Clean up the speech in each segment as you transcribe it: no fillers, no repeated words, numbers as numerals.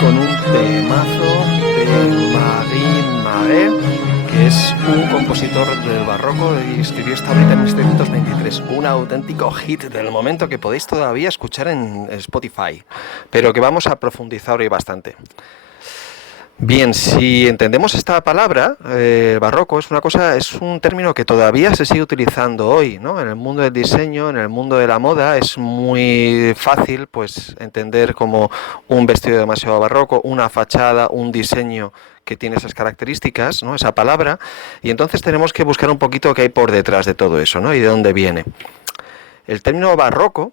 con un temazo de Marie Marais, que es un compositor del barroco y escribió esta obra en 1723, un auténtico hit del momento que podéis todavía escuchar en Spotify, pero que vamos a profundizar hoy bastante. Bien, si entendemos esta palabra, barroco es un término que todavía se sigue utilizando hoy, ¿no? En el mundo del diseño, en el mundo de la moda, es muy fácil, pues, entender como un vestido demasiado barroco, una fachada, un diseño que tiene esas características, ¿no? Esa palabra, y entonces tenemos que buscar un poquito qué hay por detrás de todo eso, ¿no? Y de dónde viene. El término barroco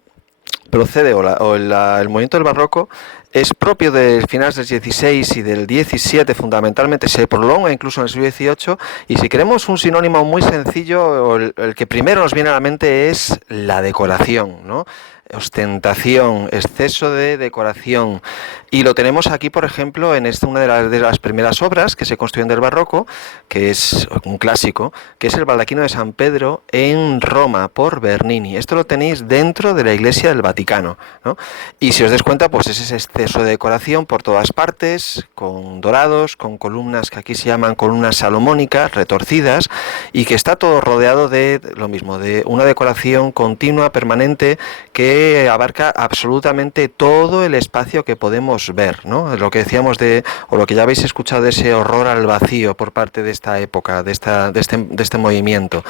procede, el movimiento del barroco es propio de finales del XVI y del XVII, fundamentalmente se prolonga incluso en el siglo XVIII, y si queremos un sinónimo muy sencillo, el que primero nos viene a la mente es la decoración, ¿no? Ostentación, exceso de decoración, y lo tenemos aquí, por ejemplo, en una de las primeras obras que se construyen del barroco, que es un clásico, que es el baldaquino de San Pedro en Roma por Bernini. Esto lo tenéis dentro de la iglesia del Vaticano, ¿no? Y si os dais cuenta, pues es ese exceso de decoración por todas partes, con dorados, con columnas que aquí se llaman columnas salomónicas, retorcidas, y que está todo rodeado de lo mismo, de una decoración continua, permanente, que abarca absolutamente todo el espacio que podemos ver, ¿no? Lo que decíamos o lo que ya habéis escuchado de ese horror al vacío por parte de esta época, de este movimiento.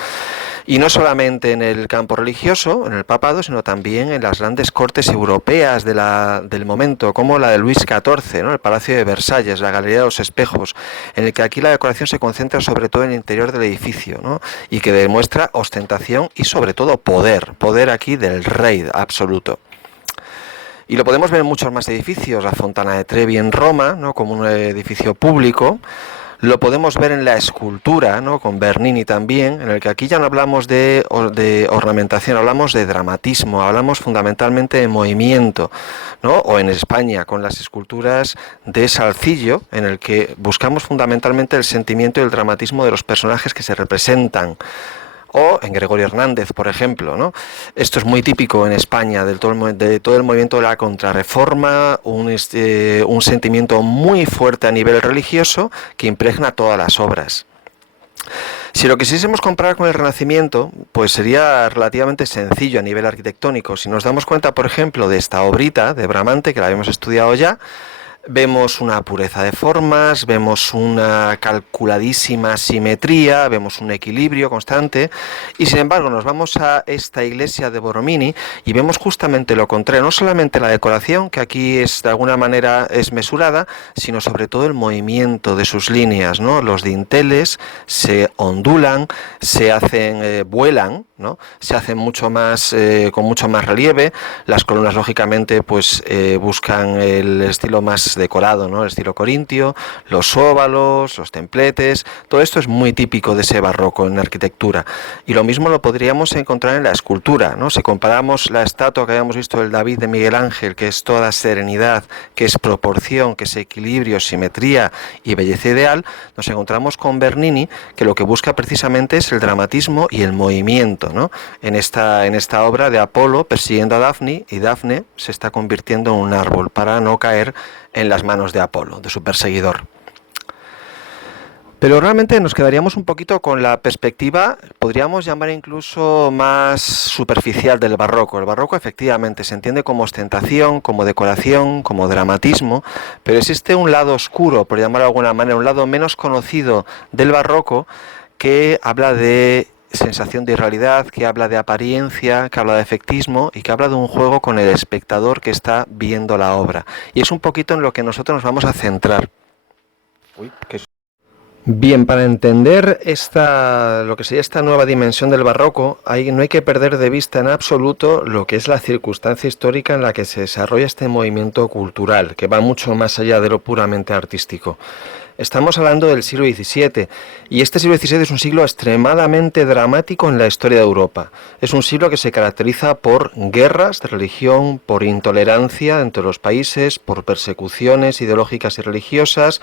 Y no solamente en el campo religioso, en el papado, sino también en las grandes cortes europeas del momento, como la de Luis XIV, ¿no? El Palacio de Versalles, la Galería de los Espejos, en el que aquí la decoración se concentra sobre todo en el interior del edificio, ¿no? Y que demuestra ostentación y sobre todo poder aquí del rey absoluto. Y lo podemos ver en muchos más edificios, la Fontana de Trevi en Roma, ¿no? Como un edificio público. Lo podemos ver en la escultura, ¿no? Con Bernini también, en el que aquí ya no hablamos de ornamentación, hablamos de dramatismo, hablamos fundamentalmente de movimiento, ¿no? O en España con las esculturas de Salcillo, en el que buscamos fundamentalmente el sentimiento y el dramatismo de los personajes que se representan. O en Gregorio Hernández, por ejemplo, ¿no? Esto es muy típico en España de todo el movimiento de la Contrarreforma, un sentimiento muy fuerte a nivel religioso que impregna todas las obras. Si lo quisiésemos comparar con el Renacimiento, pues sería relativamente sencillo a nivel arquitectónico. Si nos damos cuenta, por ejemplo, de esta obrita de Bramante, que la habíamos estudiado ya, vemos una pureza de formas, vemos una calculadísima simetría, vemos un equilibrio constante, y sin embargo nos vamos a esta iglesia de Borromini y vemos justamente lo contrario, no solamente la decoración, que aquí de alguna manera es mesurada, sino sobre todo el movimiento de sus líneas, ¿no? Los dinteles se ondulan, vuelan, ¿no? Se hacen con mucho más relieve. Las columnas, lógicamente, pues buscan el estilo más decorado, ¿no? El estilo corintio, los óvalos, los templetes, todo esto es muy típico de ese barroco en la arquitectura. Y lo mismo lo podríamos encontrar en la escultura, ¿no? Si comparamos la estatua que habíamos visto del David de Miguel Ángel, que es toda serenidad, que es proporción, que es equilibrio, simetría y belleza ideal, nos encontramos con Bernini, que lo que busca precisamente es el dramatismo y el movimiento, ¿no? En esta obra de Apolo persiguiendo a Dafne, y Dafne se está convirtiendo en un árbol para no caer en las manos de Apolo, de su perseguidor. Pero realmente nos quedaríamos un poquito con la perspectiva, podríamos llamar incluso más superficial del barroco. El barroco efectivamente se entiende como ostentación, como decoración, como dramatismo, pero existe un lado oscuro, por llamarlo de alguna manera, un lado menos conocido del barroco, que habla de sensación de irrealidad, que habla de apariencia, que habla de efectismo y que habla de un juego con el espectador que está viendo la obra. Y es un poquito en lo que nosotros nos vamos a centrar. Bien, para entender lo que sería esta nueva dimensión del barroco, no hay que perder de vista en absoluto lo que es la circunstancia histórica en la que se desarrolla este movimiento cultural, que va mucho más allá de lo puramente artístico. Estamos hablando del siglo XVII, y este siglo XVII es un siglo extremadamente dramático en la historia de Europa. Es un siglo que se caracteriza por guerras de religión, por intolerancia entre los países, por persecuciones ideológicas y religiosas,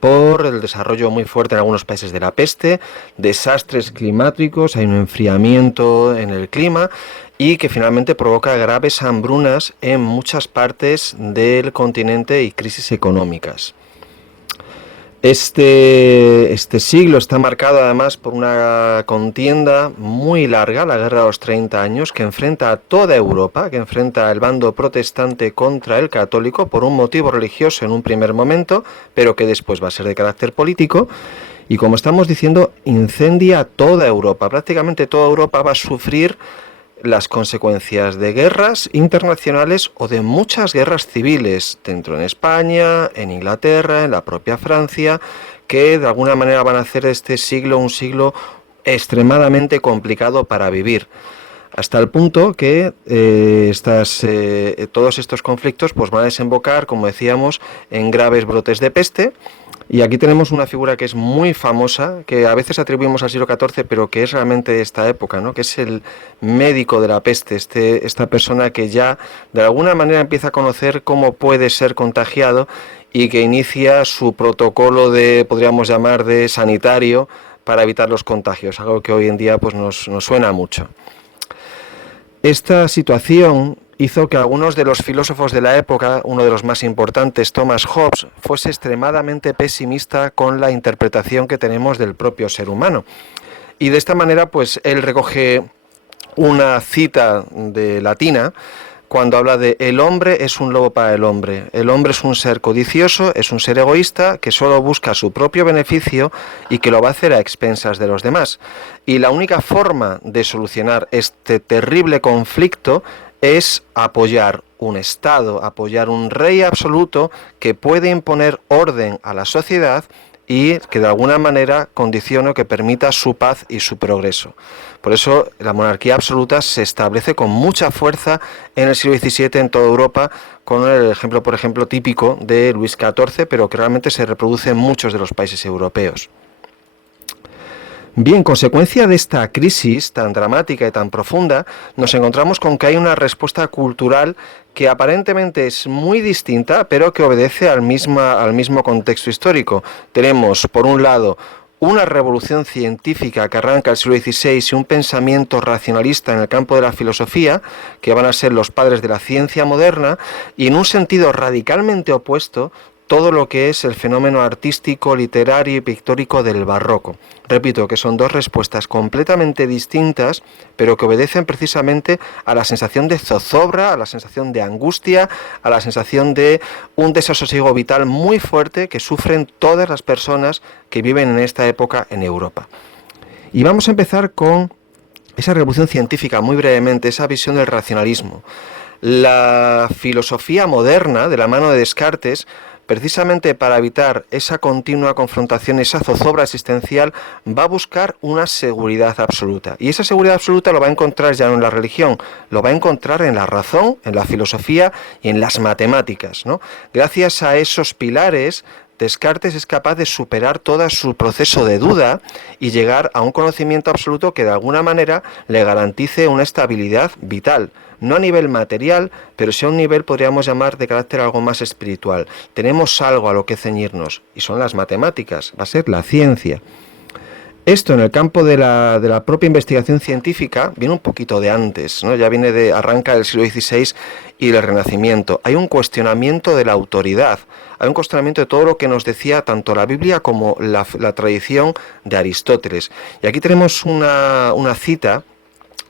por el desarrollo muy fuerte en algunos países de la peste, desastres climáticos, hay un enfriamiento en el clima y que finalmente provoca graves hambrunas en muchas partes del continente y crisis económicas. Este siglo está marcado además por una contienda muy larga, la Guerra de los 30 años, que enfrenta a toda Europa, que enfrenta al bando protestante contra el católico por un motivo religioso en un primer momento, pero que después va a ser de carácter político. Y como estamos diciendo, incendia toda Europa. Prácticamente toda Europa va a sufrir las consecuencias de guerras internacionales o de muchas guerras civiles, dentro en España, en Inglaterra, en la propia Francia, que de alguna manera van a hacer este siglo un siglo extremadamente complicado para vivir. Hasta el punto que todos estos conflictos pues, van a desembocar, como decíamos, en graves brotes de peste. Y aquí tenemos una figura que es muy famosa, que a veces atribuimos al siglo XIV, pero que es realmente de esta época, ¿no? Que es el médico de la peste, esta persona que ya de alguna manera empieza a conocer cómo puede ser contagiado y que inicia su protocolo de, podríamos llamar, de sanitario para evitar los contagios, algo que hoy en día pues, nos suena mucho. Esta situación hizo que algunos de los filósofos de la época, uno de los más importantes, Thomas Hobbes, fuese extremadamente pesimista con la interpretación que tenemos del propio ser humano. Y de esta manera, pues él recoge una cita de latina cuando habla de el hombre es un lobo para el hombre es un ser codicioso, es un ser egoísta que solo busca su propio beneficio y que lo va a hacer a expensas de los demás. Y la única forma de solucionar este terrible conflicto es apoyar un Estado, apoyar un rey absoluto que puede imponer orden a la sociedad y que de alguna manera condicione o que permita su paz y su progreso. Por eso la monarquía absoluta se establece con mucha fuerza en el siglo XVII en toda Europa, con el ejemplo, por ejemplo, típico de Luis XIV, pero que realmente se reproduce en muchos de los países europeos. Bien, consecuencia de esta crisis tan dramática y tan profunda, nos encontramos con que hay una respuesta cultural que aparentemente es muy distinta, pero que obedece al mismo contexto histórico. Tenemos, por un lado, una revolución científica que arranca el siglo XVI y un pensamiento racionalista en el campo de la filosofía, que van a ser los padres de la ciencia moderna, y en un sentido radicalmente opuesto, todo lo que es el fenómeno artístico, literario y pictórico del barroco. Repito que son dos respuestas completamente distintas, pero que obedecen precisamente a la sensación de zozobra, a la sensación de angustia, a la sensación de un desasosiego vital muy fuerte que sufren todas las personas que viven en esta época en Europa. Y vamos a empezar con esa revolución científica, muy brevemente, esa visión del racionalismo. La filosofía moderna, de la mano de Descartes, precisamente para evitar esa continua confrontación, esa zozobra existencial, va a buscar una seguridad absoluta. Y esa seguridad absoluta lo va a encontrar ya no en la religión, lo va a encontrar en la razón, en la filosofía y en las matemáticas, ¿no? Gracias a esos pilares, Descartes es capaz de superar todo su proceso de duda y llegar a un conocimiento absoluto que de alguna manera le garantice una estabilidad vital. No a nivel material, pero sí a un nivel, podríamos llamar, de carácter algo más espiritual. Tenemos algo a lo que ceñirnos, y son las matemáticas, va a ser la ciencia. Esto en el campo de la propia investigación científica viene un poquito de antes, ¿no? Ya arranca el siglo XVI y el Renacimiento. Hay un cuestionamiento de la autoridad, hay un cuestionamiento de todo lo que nos decía tanto la Biblia como la tradición de Aristóteles. Y aquí tenemos una cita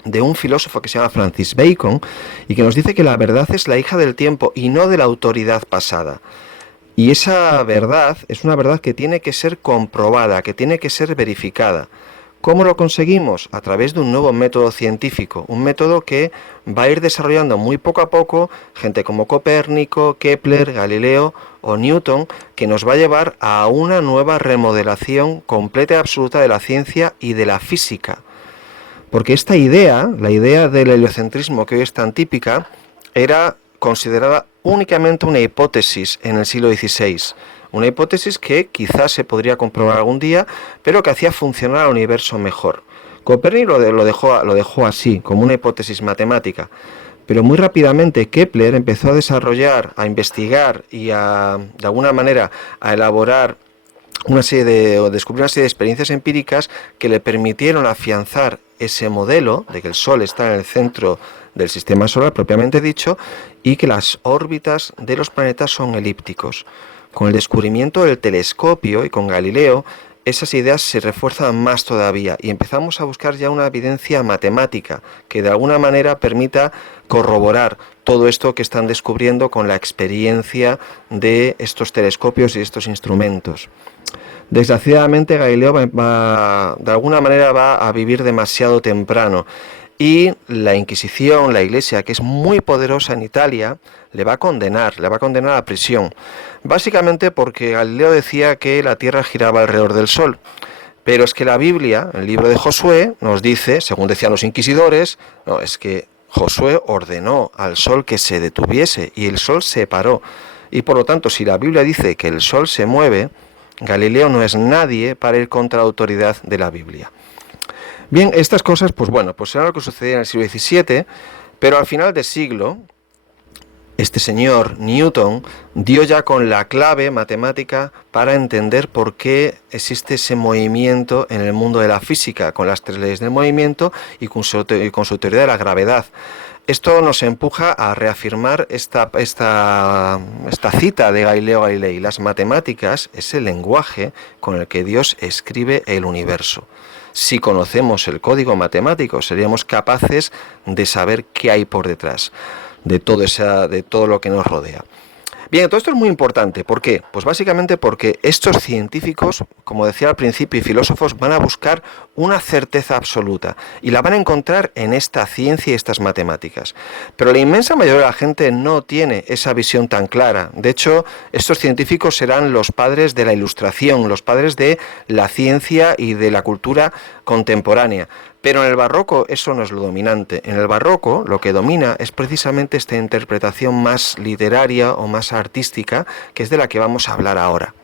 de un filósofo que se llama Francis Bacon y que nos dice que la verdad es la hija del tiempo y no de la autoridad pasada. Y esa verdad es una verdad que tiene que ser comprobada, que tiene que ser verificada. ¿Cómo lo conseguimos? A través de un nuevo método científico, un método que va a ir desarrollando muy poco a poco gente como Copérnico, Kepler, Galileo o Newton, que nos va a llevar a una nueva remodelación completa y absoluta de la ciencia y de la física. Porque esta idea, la idea del heliocentrismo que hoy es tan típica, era considerada únicamente una hipótesis en el siglo XVI. Una hipótesis que quizás se podría comprobar algún día, pero que hacía funcionar al universo mejor. Copérnico lo dejó así, como una hipótesis matemática. Pero muy rápidamente Kepler empezó a desarrollar, a investigar y de alguna manera a elaborar descubrió una serie de experiencias empíricas que le permitieron afianzar ese modelo de que el Sol está en el centro del sistema solar propiamente dicho y que las órbitas de los planetas son elípticos. Con el descubrimiento del telescopio y con Galileo, esas ideas se refuerzan más todavía y empezamos a buscar ya una evidencia matemática que de alguna manera permita corroborar todo esto que están descubriendo con la experiencia de estos telescopios y estos instrumentos. Desgraciadamente Galileo de alguna manera va a vivir demasiado temprano y la Inquisición, la Iglesia, que es muy poderosa en Italia, le va a condenar a prisión. Básicamente porque Galileo decía que la Tierra giraba alrededor del Sol. Pero es que la Biblia, el libro de Josué, nos dice, según decían los inquisidores, no, es que Josué ordenó al Sol que se detuviese y el Sol se paró. Y por lo tanto, si la Biblia dice que el Sol se mueve, Galileo no es nadie para ir contra la autoridad de la Biblia. Bien, estas cosas, pues era lo que sucedía en el siglo XVII, pero al final del siglo, este señor Newton dio ya con la clave matemática para entender por qué existe ese movimiento en el mundo de la física, con las tres leyes del movimiento y con su teoría de la gravedad. Esto nos empuja a reafirmar esta cita de Galileo Galilei. Las matemáticas es el lenguaje con el que Dios escribe el universo. Si conocemos el código matemático, seríamos capaces de saber qué hay por detrás de todo lo que nos rodea. Bien, todo esto es muy importante. ¿Por qué? Pues básicamente porque estos científicos, como decía al principio, y filósofos, van a buscar una certeza absoluta y la van a encontrar en esta ciencia y estas matemáticas. Pero la inmensa mayoría de la gente no tiene esa visión tan clara. De hecho, estos científicos serán los padres de la Ilustración, los padres de la ciencia y de la cultura contemporánea. Pero en el barroco eso no es lo dominante. En el barroco lo que domina es precisamente esta interpretación más literaria o más artística, que es de la que vamos a hablar ahora.